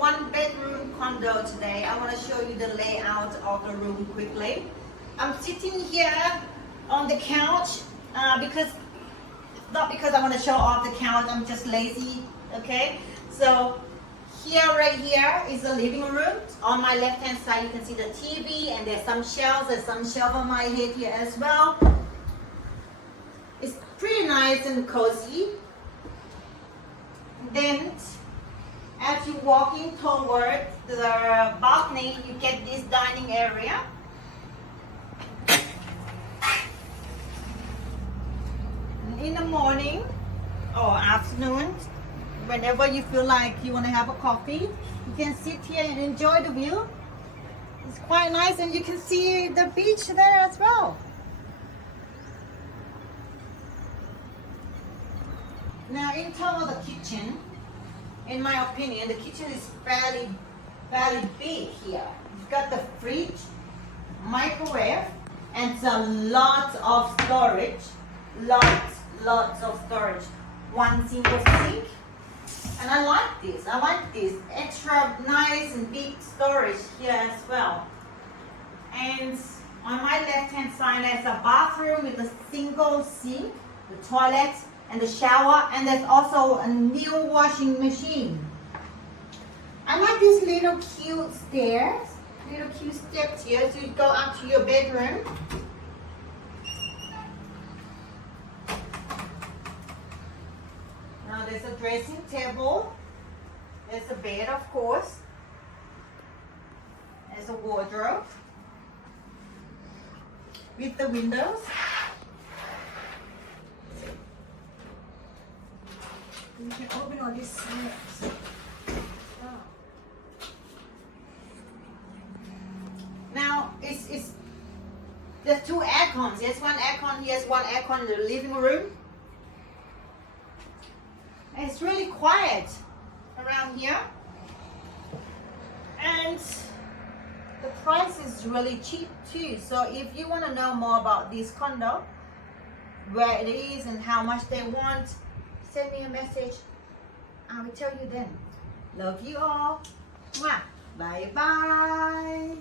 one bedroom condo today. I want to show you the layout of the room quickly. I'm sitting here on the couch not because I want to show off the couch, I'm just lazy, okay? So right here is the living room. On my left hand side you can see the TV and there's some shelf on my head here as well. It's pretty nice and cozy. Then as you walk in towards the balcony, you get this dining area. In the morning or afternoon, whenever you feel like you want to have a coffee, you can sit here and enjoy the view. It's quite nice and you can see the beach there as well. Now in terms of the kitchen, in my opinion, the kitchen is fairly big here. You've got the fridge, microwave, and some lots of storage. Lots of storage. One single sink. And I like this. Extra nice and big storage here as well. And on my left hand side there's a bathroom with a single sink, the toilet, and the shower, and there's also a new washing machine. I like these little cute stairs, little cute steps here, so you go up to your bedroom. Now there's a dressing table, there's a bed of course, there's a wardrobe with the windows. You can open all these slips. Oh. Now there's two aircons. There's one aircon. Here's one aircon in the living room. And it's really quiet around here. And the price is really cheap too. So if you want to know more about this condo, where it is and how much they want, send me a message. I will tell you then. Love you all. Mwah. Bye bye.